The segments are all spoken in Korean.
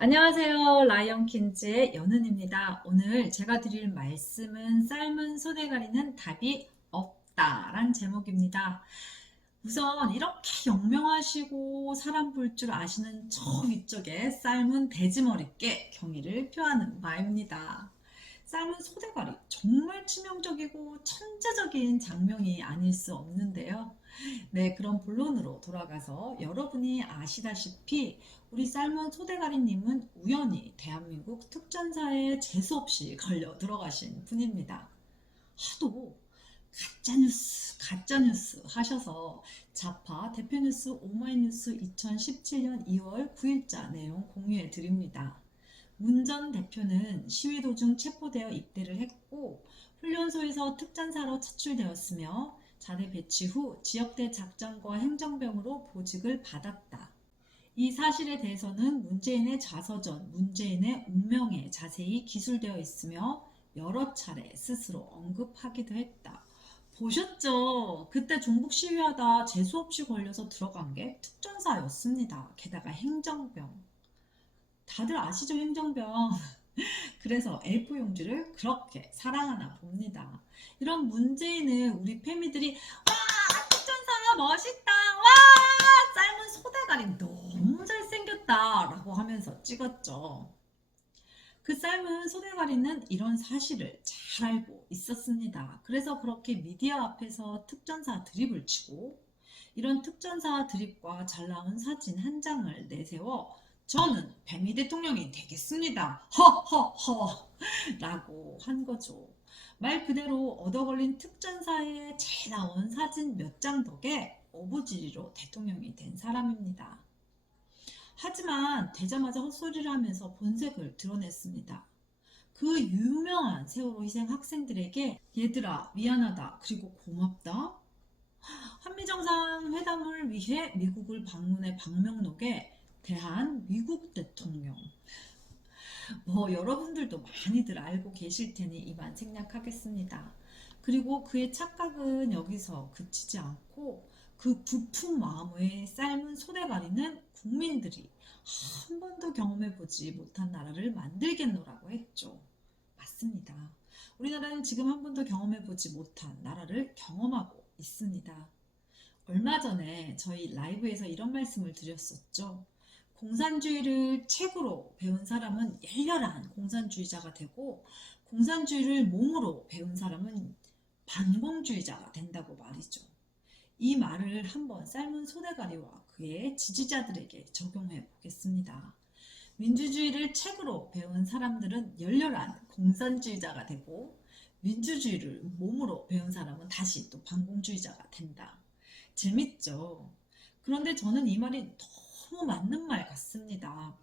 안녕하세요. 라이언킨즈의 연은입니다. 오늘 제가 드릴 말씀은 삶은 소대가리는 답이 없다란 제목입니다. 우선 이렇게 영명하시고 사람 볼 줄 아시는 저 위쪽에 삶은 돼지머리께 경의를 표하는 바입니다. 삶은 소대가리 정말 치명적이고 천재적인 장면이 아닐 수 없는데요. 네, 그럼 본론으로 돌아가서 여러분이 아시다시피 우리 삶은 소대가리님은 우연히 대한민국 특전사에 재수없이 걸려 들어가신 분입니다. 하도 가짜뉴스 하셔서 좌파 대표뉴스 오마이뉴스 2017년 2월 9일자 내용 공유해 드립니다. 문 전 대표는 시위 도중 체포되어 입대를 했고 훈련소에서 특전사로 차출되었으며 자대 배치 후 지역대 작전과 행정병으로 보직을 받았다. 이 사실에 대해서는 문재인의 자서전 문재인의 운명에 자세히 기술되어 있으며 여러 차례 스스로 언급하기도 했다. 보셨죠? 그때 종북 시위하다 재수없이 걸려서 들어간 게 특전사였습니다. 게다가 행정병. 다들 아시죠, 행정병? 그래서 A4 용지를 그렇게 사랑하나 봅니다. 이런 문재인은 우리 패미들이 와 특전사 멋있다, 와 삶은 소대가리 너무 잘생겼다 라고 하면서 찍었죠. 그 삶은 소대가리는 이런 사실을 잘 알고 있었습니다. 그래서 그렇게 미디어 앞에서 특전사 드립을 치고 이런 특전사 드립과 잘 나온 사진 한 장을 내세워 저는 뱀이 대통령이 되겠습니다. 허허허 라고 한 거죠. 말 그대로 얻어걸린 특전사에 잘 나온 사진 몇 장 덕에 어부지리로 대통령이 된 사람입니다. 하지만 되자마자 헛소리를 하면서 본색을 드러냈습니다. 그 유명한 세월호 희생 학생들에게 얘들아 미안하다 그리고 고맙다 한미정상회담을 위해 미국을 방문해 방명록에 대한 미국 대통령 여러분들도 많이들 알고 계실 테니 이만 생략하겠습니다. 그리고 그의 착각은 여기서 그치지 않고 그 부푼 마음의 삶은 소대가리는 국민들이 한 번도 경험해보지 못한 나라를 만들겠노라고 했죠. 맞습니다. 우리나라는 지금 한 번도 경험해보지 못한 나라를 경험하고 있습니다. 얼마 전에 저희 라이브에서 이런 말씀을 드렸었죠. 공산주의를 책으로 배운 사람은 열렬한 공산주의자가 되고 공산주의를 몸으로 배운 사람은 반공주의자가 된다고 말이죠. 이 말을 한번 삶은 소대가리와 그의 지지자들에게 적용해 보겠습니다. 민주주의를 책으로 배운 사람들은 열렬한 공산주의자가 되고 민주주의를 몸으로 배운 사람은 다시 또 반공주의자가 된다. 재밌죠? 그런데 저는 이 말이 너무 맞는 말 같습니다.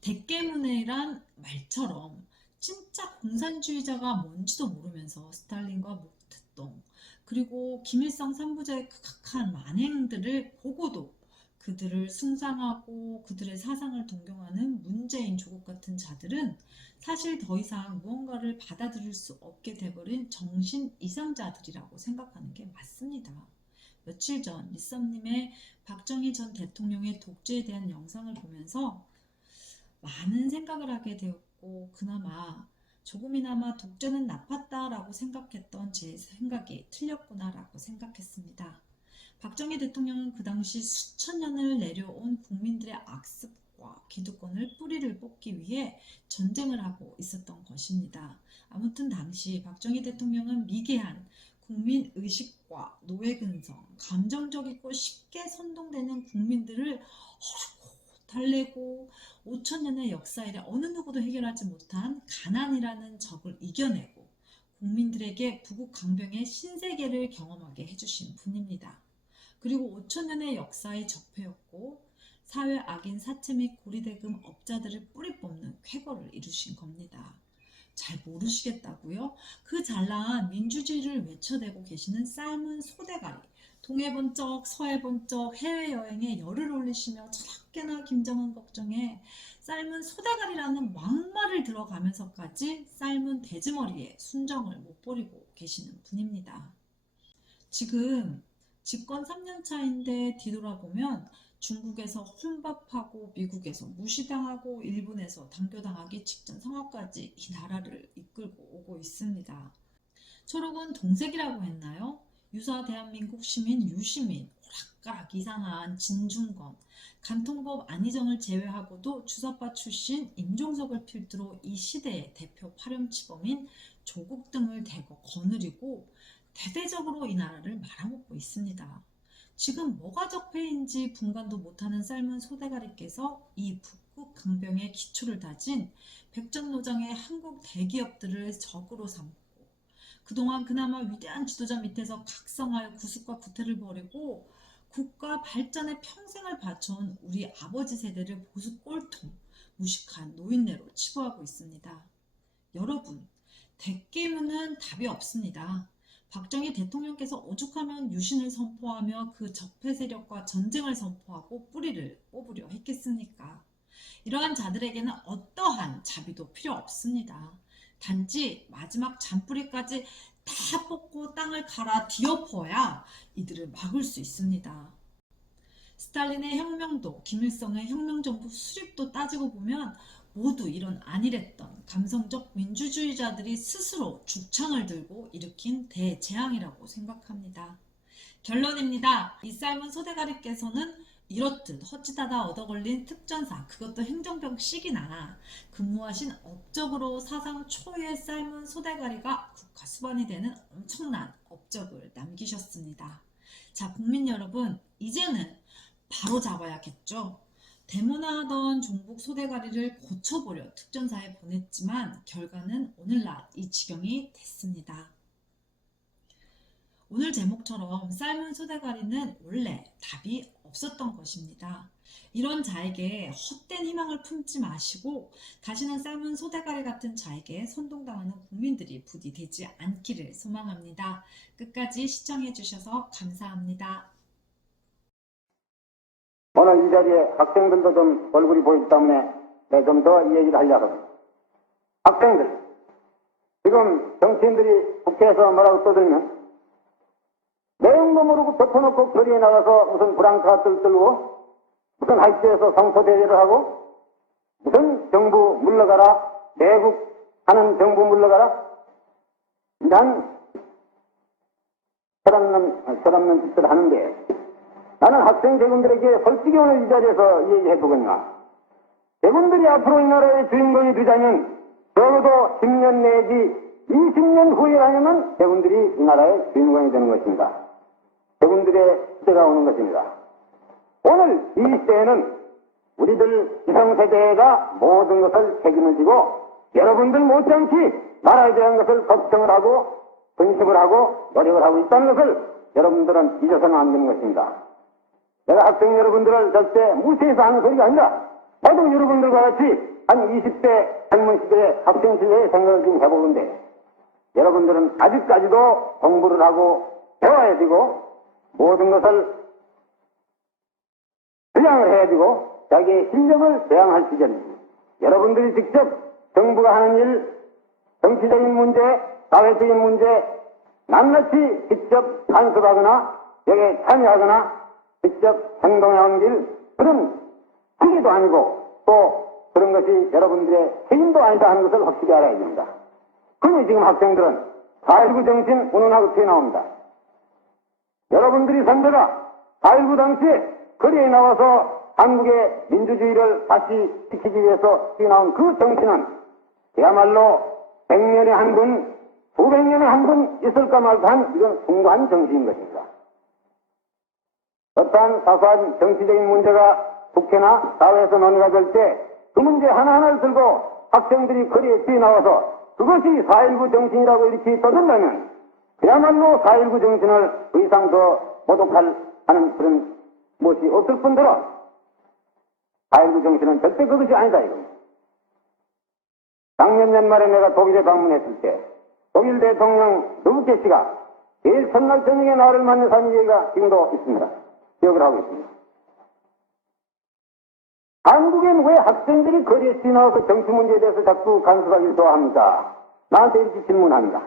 대깨문회란 말처럼 진짜 공산주의자가 뭔지도 모르면서 스탈린과 모택동 그리고 김일성 3부자의 극악한 만행들을 보고도 그들을 숭상하고 그들의 사상을 동경하는 문재인 조국 같은 자들은 사실 더 이상 무언가를 받아들일 수 없게 돼버린 정신 이상자들이라고 생각하는 게 맞습니다. 며칠 전 리썸님의 박정희 전 대통령의 독재에 대한 영상을 보면서 많은 생각을 하게 되었고 그나마 조금이나마 독재는 나빴다라고 생각했던 제 생각이 틀렸구나라고 생각했습니다. 박정희 대통령은 그 당시 수천 년을 내려온 국민들의 악습과 기득권을 뿌리를 뽑기 위해 전쟁을 하고 있었던 것입니다. 아무튼 당시 박정희 대통령은 미개한 국민의식과 노예근성, 감정적이고 쉽게 선동되는 국민들을 어렵고 달래고 5천년의 역사 이래 어느 누구도 해결하지 못한 가난이라는 적을 이겨내고 국민들에게 부국 강병의 신세계를 경험하게 해주신 분입니다. 그리고 5천년의 역사의 적폐였고 사회 악인 사채 및 고리대금 업자들을 뿌리 뽑는 쾌거를 이루신 겁니다. 잘 모르시겠다고요? 그 잘난 민주주의를 외쳐대고 계시는 삶은 소대가리 동해번쩍 서해번쩍 해외여행에 열을 올리시며 철학계나 김정은 걱정에 삶은 소대가리라는 막말을 들어가면서까지 삶은 돼지머리에 순정을 못 버리고 계시는 분입니다. 지금 집권 3년 차인데 뒤돌아보면 중국에서 혼밥하고 미국에서 무시당하고 일본에서 단교당하기 직전 상황까지 이 나라를 이끌고 오고 있습니다. 초록은 동색이라고 했나요? 유사 대한민국 시민 유시민, 오락가락 이상한 진중권, 간통법 안희정을 제외하고도 주사파 출신 임종석을 필두로 이 시대의 대표 파렴치범인 조국 등을 대거 거느리고 대대적으로 이 나라를 말아먹고 있습니다. 지금 뭐가 적폐인지 분간도 못하는 삶은 소대가리께서 이 북극 강병의 기초를 다진 백전노장의 한국 대기업들을 적으로 삼고 그동안 그나마 위대한 지도자 밑에서 각성하여 구습과 구태를 벌이고 국가 발전에 평생을 바쳐온 우리 아버지 세대를 보수 꼴통, 무식한 노인네로 치부하고 있습니다. 여러분, 대깨문은 답이 없습니다. 박정희 대통령께서 오죽하면 유신을 선포하며 그 적폐 세력과 전쟁을 선포하고 뿌리를 뽑으려 했겠습니까? 이러한 자들에게는 어떠한 자비도 필요 없습니다. 단지 마지막 잔뿌리까지 다 뽑고 땅을 갈아 뒤엎어야 이들을 막을 수 있습니다. 스탈린의 혁명도 김일성의 혁명정부 수립도 따지고 보면 모두 이런 안일했던 감성적 민주주의자들이 스스로 죽창을 들고 일으킨 대재앙이라고 생각합니다. 결론입니다. 이 삶은 소대가리께서는 이렇듯 헛짓하다 얻어걸린 특전사, 그것도 행정병씩이나 근무하신 업적으로 사상 초유의 삶은 소대가리가 국가 수반이 되는 엄청난 업적을 남기셨습니다. 자, 국민 여러분, 이제는 바로 잡아야겠죠. 대문화하던 종북 소대가리를 고쳐보려 특전사에 보냈지만 결과는 오늘날 이 지경이 됐습니다. 오늘 제목처럼 삶은 소대가리는 원래 답이 없었던 것입니다. 이런 자에게 헛된 희망을 품지 마시고 다시는 삶은 소대가리 같은 자에게 선동당하는 국민들이 부디 되지 않기를 소망합니다. 끝까지 시청해 주셔서 감사합니다. 오늘 이 자리에 학생들도 좀 얼굴이 보이기 때문에 내가 좀 더 얘기를 하려고 합니다. 학생들, 지금 정치인들이 국회에서 뭐라고 떠들면 내용도 모르고 덮어놓고 거리에 나가서 무슨 브랑카 들고 무슨 하이트에서 성토대회를 하고 무슨 정부 물러가라, 매국하는 정부 물러가라, 이런 철없는 짓을 하는데 나는 학생 대군들에게 솔직히 오늘 이 자리에서 얘기해보거니와 대군들이 앞으로 이 나라의 주인공이 되자면 적어도 10년 내지 20년 후에라면 대군들이 이 나라의 주인공이 되는 것입니다. 대군들의 시대가 오는 것입니다. 오늘 이 시대에는 우리들 기성세대가 모든 것을 책임을 지고 여러분들 못지않게 나라에 대한 것을 걱정을 하고 근심을 하고 노력을 하고 있다는 것을 여러분들은 잊어서는 안 되는 것입니다. 내가 학생 여러분들을 절대 무시해서 하는 소리가 아니라 모두 여러분들과 같이 한 20대 젊은 시대의 학생 시대의 생각을 좀 해보건데 여러분들은 아직까지도 공부를 하고 배워야 되고 모든 것을 부양을 해야 되고 자기의 실력을 배양할 시절입니다. 여러분들이 직접 정부가 하는 일, 정치적인 문제, 사회적인 문제 낱낱이 직접 간섭하거나 여기에 참여하거나 직접 행동해온 길 그런 기계도 아니고 또 그런 것이 여러분들의 책임도 아니다 하는 것을 확실히 알아야 됩니다. 그러니 지금 학생들은 4.19 정신 운운하고 튀어나옵니다. 여러분들이 선배가 4.19 당시에 거리에 나와서 한국의 민주주의를 다시 지키기 위해서 튀어나온 그 정신은 그야말로 100년에 한 번, 900년에 한 번 있을까 말까 한 이건 숭고한 정신인 것입니다. 어떠한 사소한 정치적인 문제가 국회나 사회에서 논의가 될 때 그 문제 하나하나를 들고 학생들이 거리에 뛰어나와서 그것이 4.19 정신이라고 이렇게 떠든다면 그야말로 4.19 정신을 더 이상 더 모독할 하는 그런 것이 없을 뿐더러 4.19 정신은 절대 그것이 아니다 이겁니다. 작년 연말에 내가 독일에 방문했을 때 독일 대통령 루브케 씨가 제일 첫날 저녁에 나를 만나서 한 얘기가 지금도 있습니다. 기억을 하고 있습니다. 한국엔 왜 학생들이 거리에 뛰어나와서 정치 문제에 대해서 자꾸 간섭하기를 좋아합니까? 나한테 이렇게 질문합니다.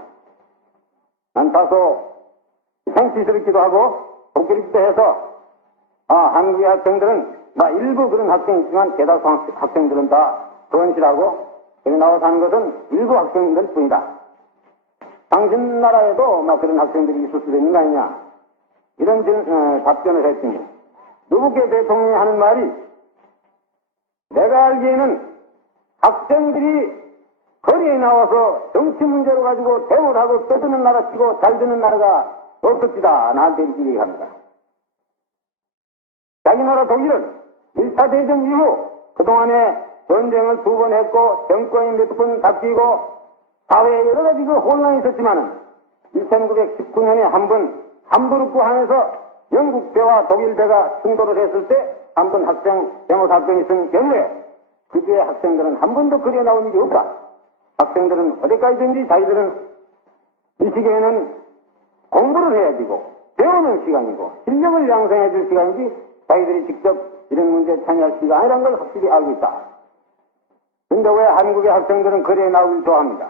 난 다소 생치스럽기도 하고 독일기도 해서 한국의 학생들은 일부 그런 학생이 있지만 대다수 학생들은 다 건실하고 여기 나와서 하는 것은 일부 학생들 뿐이다. 당신 나라에도 그런 학생들이 있을 수도 있는 거 아니냐. 이런 답변을 했더니 누부케 대통령이 하는 말이 내가 알기에는 학생들이 거리에 나와서 정치 문제로 가지고 대우를 하고 떠드는 나라 치고 잘 되는 나라가 없었지다. 나한테 이렇게 얘기합니다. 자기 나라 독일은 1차 대전 이후 그동안에 전쟁을 2번 했고 정권이 몇 번 바뀌고 사회에 여러 가지 혼란이 있었지만은 1919년에 한 번 함부르크 항에서 영국 배와 독일 배가 충돌을 했을 때 한 번 학생 데모 사건이 있은 경우에 그 뒤에 학생들은 한 번도 거리에 나온 일이 없다. 학생들은 어디까지든지 자기들은 이 시기에는 공부를 해야 되고 배우는 시간이고 실력을 양성해 줄 시간이지 자기들이 직접 이런 문제에 참여할 시기가 아니라는 걸 확실히 알고 있다. 근데 왜 한국의 학생들은 거리에 나오길 좋아합니다.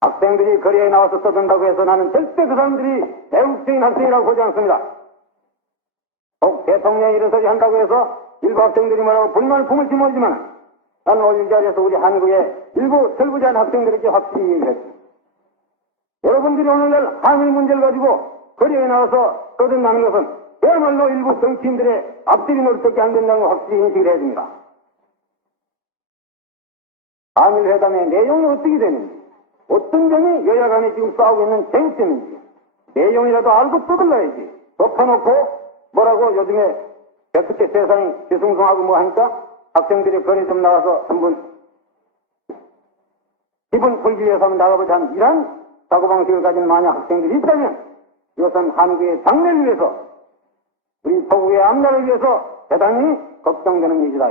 학생들이 거리에 나와서 떠든다고 해서 나는 절대 그 사람들이 애국적인 학생이라고 보지 않습니다. 혹 대통령이 이런 소리 한다고 해서 일부 학생들이 뭐라고 불만을 품을지 모르지만 나는 오늘 이 자리에서 우리 한국의 일부 철부지한 학생들에게 확실히 얘기했습니다. 여러분들이 오늘날 한일 문제를 가지고 거리에 나와서 떠든다는 것은 그야말로 일부 정치인들의 앞뒤리 노릇밖에 안 된다는 걸 확실히 인식을 해야 됩니다. 한일 회담의 내용이 어떻게 되는지, 어떤 점이 여야 간에 지금 싸우고 있는 쟁점인지 내용이라도 알고 떠들러야지. 덮어놓고 뭐라고 요즘에 어떻게 세상이 뒤숭숭하고 뭐 하니까 학생들이 거리 좀 나가서 한번 기분 풀기 위해서 한번 나가보자 하는 이런 사고방식을 가진 만약 학생들이 있다면 이것은 한국의 장래를 위해서 우리 조국의 앞날을 위해서 대단히 걱정되는 일이다.